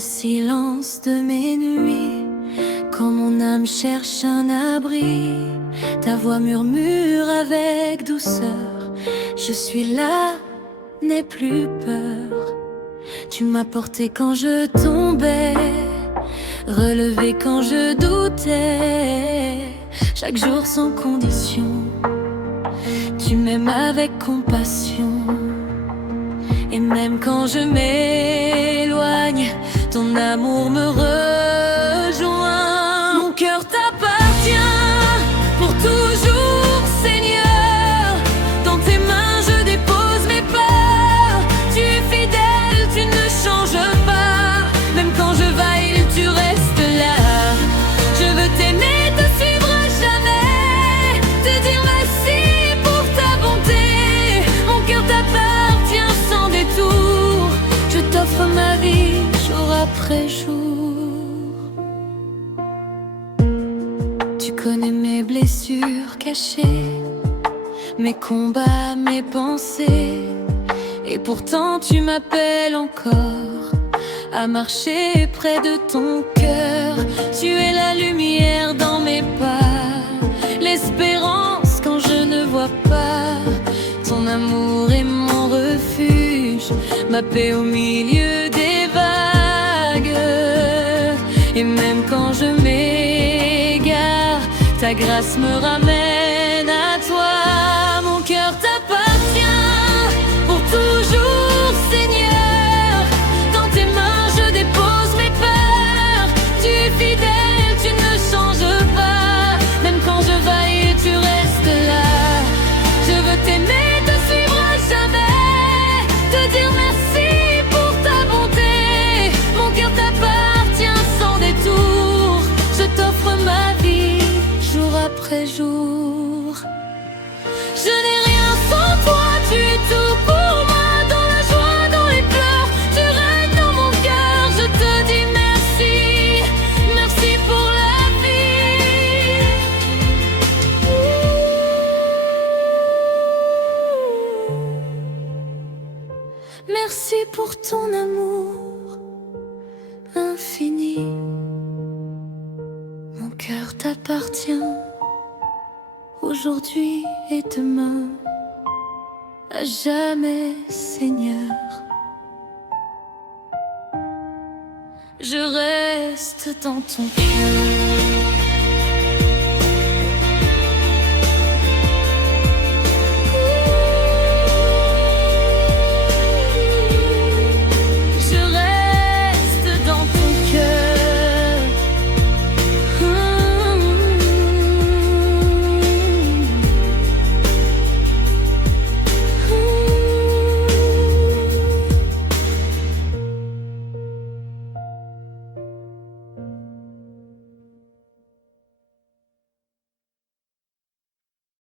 silence de mes nuits, quand mon âme cherche un abri, ta voix murmure avec douceur: je suis là, n'aie plus peur. Tu m'as porté quand je tombais, relevé quand je doutais, chaque jour sans condition. Tu m'aimes avec compassion, et même quand je m'éloigne, ton amour me rejoint. Mon cœur t'appartient pour toujours, Seigneur. Dans tes mains je dépose mes peurs. Tu es fidèle, tu ne changes pas. Même quand je vaille, tu restes là. Je veux t'aimer, te suivre à jamais, te dire merci pour ta bonté. Mon cœur t'appartient sans détour, je t'offre ma vie jour après jour. Tu connais mes blessures cachées, mes combats, mes pensées, et pourtant tu m'appelles encore à marcher près de ton cœur. Tu es la lumière dans mes pas, l'espérance quand je ne vois pas. Ton amour est mon refuge, ma paix au milieu des vagues. Et même quand je m'égare, ta grâce me ramène à toi. Mon cœur t'appartient pour toujours, Seigneur. Dans tes mains je dépose mes peurs. Tu es fidèle, tu ne changes pas. Même quand je vaille, tu restes là. Je veux t'aimer, te suivre à jamais, te dire merci pour ta bonté. Mon cœur t'appartient sans détour, je t'offre ma vie jour après jour. Je n'ai rien sans toi, tu es tout pour moi. Dans la joie, dans les pleurs, tu règnes dans mon cœur. Je te dis merci, merci pour la vie. Merci pour ton amour infini. Mon cœur t'appartient aujourd'hui et demain, à jamais, Seigneur. Je reste dans ton cœur.